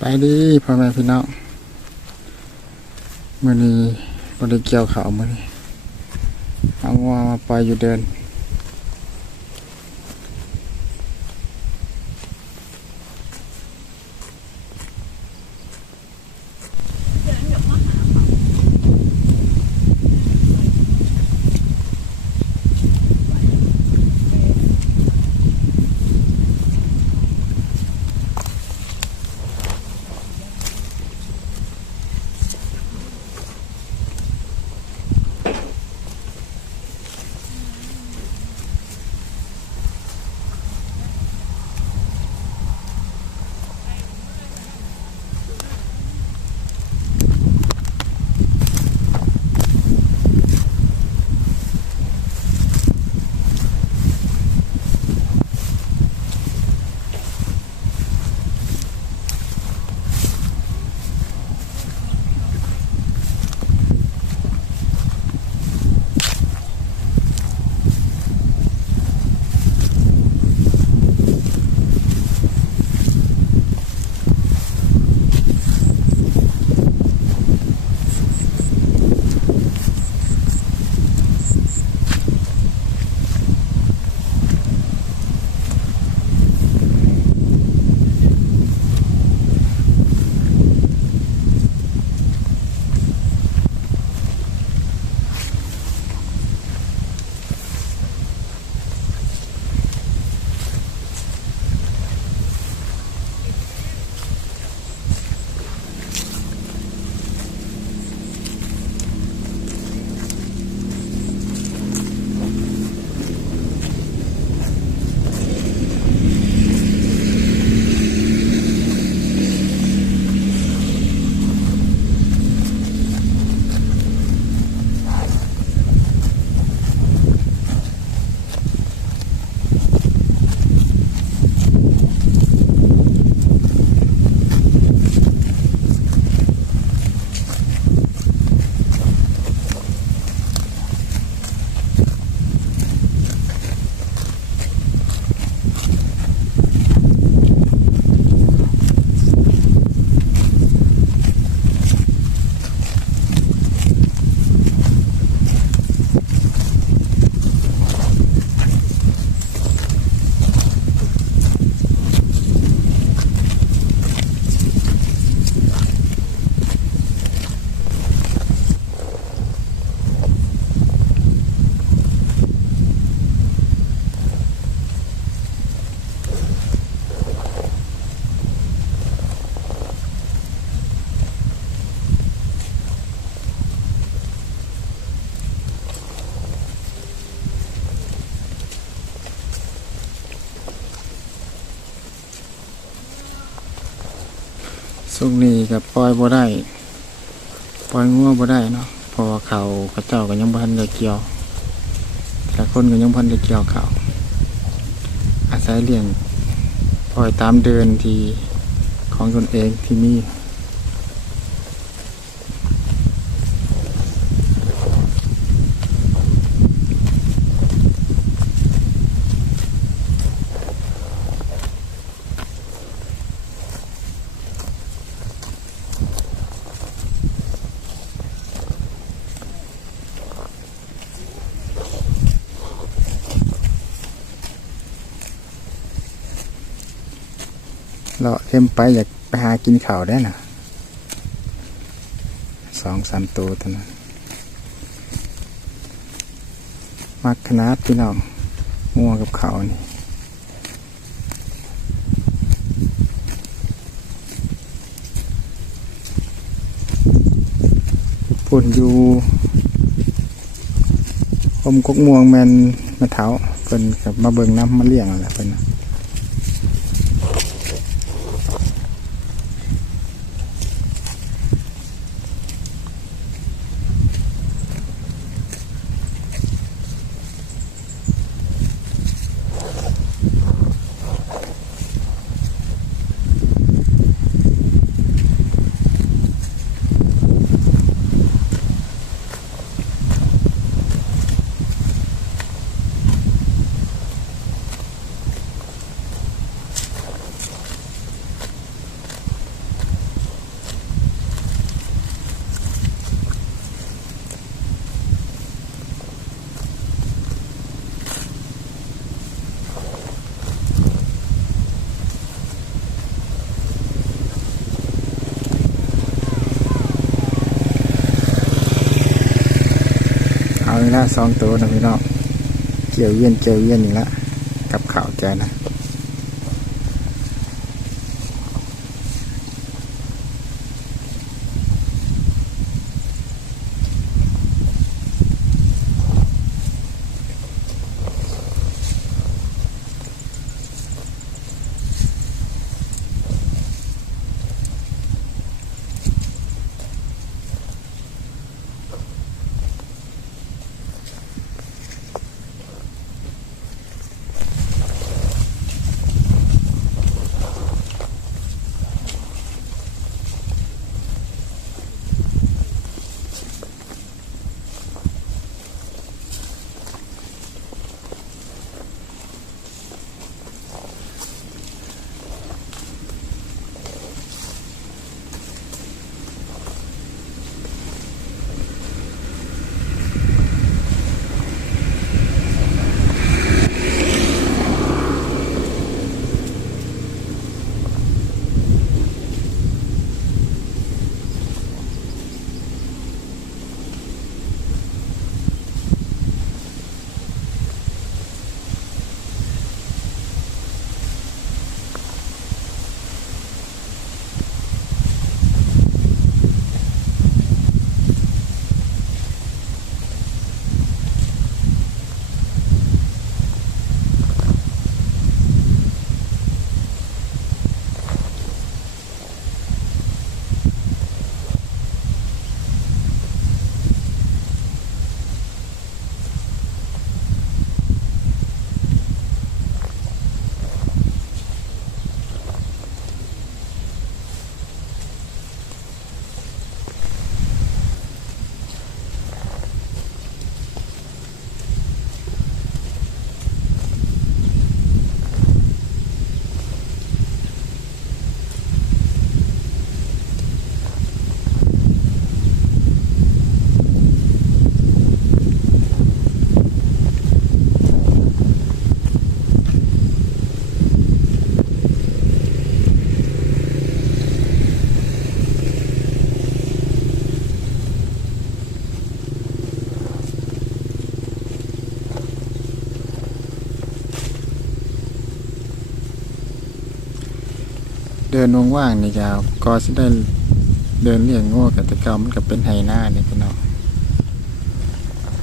ไปดีพ่อแม่พี่น้องมื้อนี้บ่ได้เกี่ยวข้าวมื้อนี้เอางัวมาปล่อยอยู่เดินสุกนี้ก็ปล่อยบ่ได้ปล่อยงัวบ่ได้เนาะเพราะว่าเขาเจ้าก็ยังบ่ทันได้เกี่ยวแต่คนก็ยังบ่ทันได้เกี่ยวเขาอาศัยเลี้ยงปล่อยตามเดินที่ของตนเองที่มีเลาะเล่มไปอยากไปหากินข้าวได้น่ะ2-3 ตัวเท่านั้นมักขนาดพี่น้องงัวกับข้าวนี่ปุ่นอยู่อมกกม่วงแมนมะเถาเพิ่นกับมาเบิ่งน้ำมาเลี้ยงอะไรเพิ่นนะ 2ตัวนะพี่น้องเกี่ยวเยี่ยนนี่ละกับข่าวใจนะเดินว่างๆนี่จะก็สิได้เดินเลี้ยงงัวกับตะเกามันก็เป็นไฮหน้านี่พี่น้อง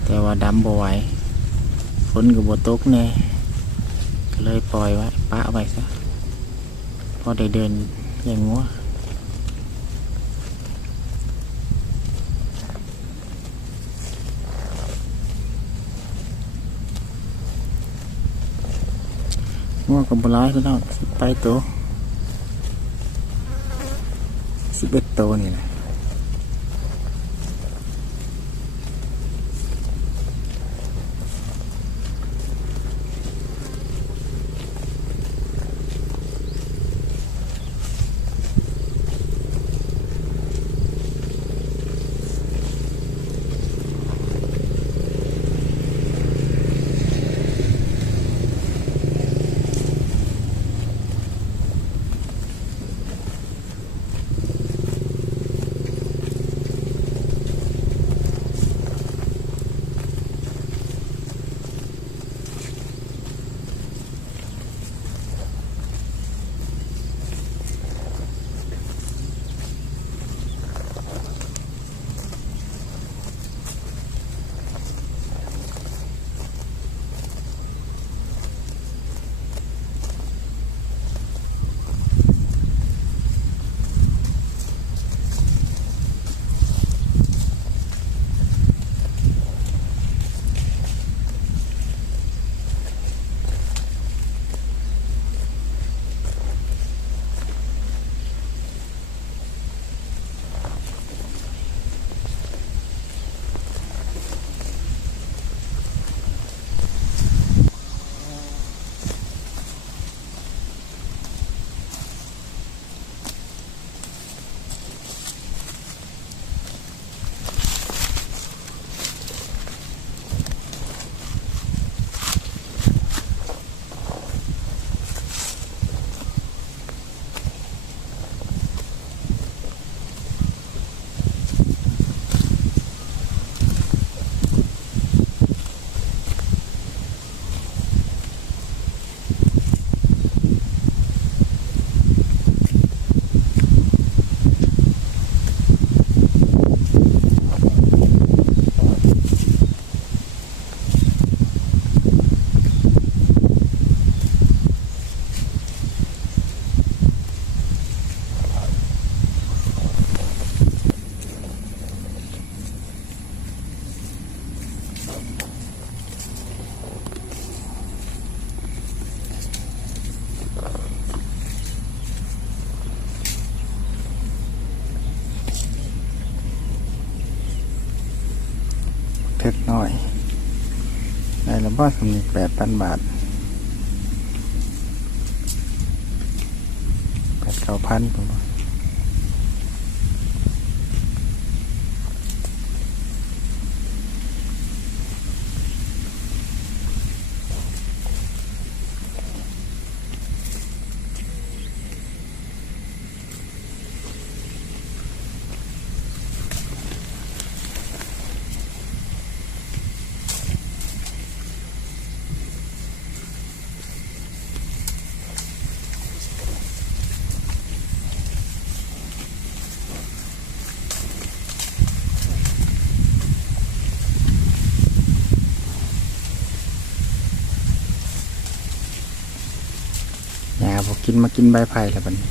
แต่ว่าดำบ่ไหวฝนก็บ่ตกแน่ก็เลยปล่อยไว้ปะไว้ซะพอได้เดินเลี้ยงงัวงัวก็บ่หลายพี่น้องไปตัว11 ตัวนี่แหละ ดน้อยได้ละบ่สำนึก8,000 บาท8-9,000ผมว่าหญ้าบ่กินมากินใบไผ่แล้วบัดนี้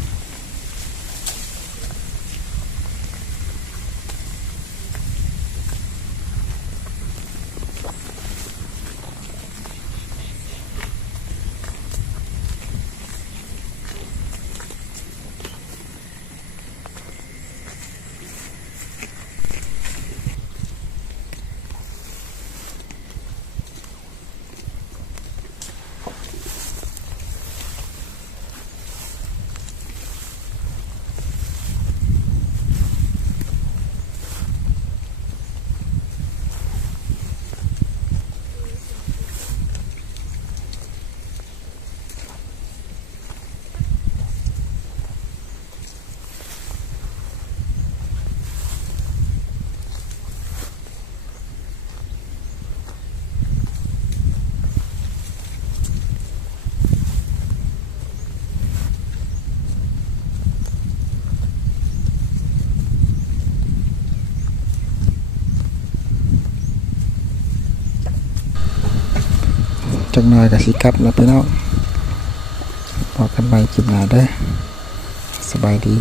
จักหน่อยก็สิกลับแล้วพี่น้องพบกันใหม่คลิปหน้าเด้อสบายดี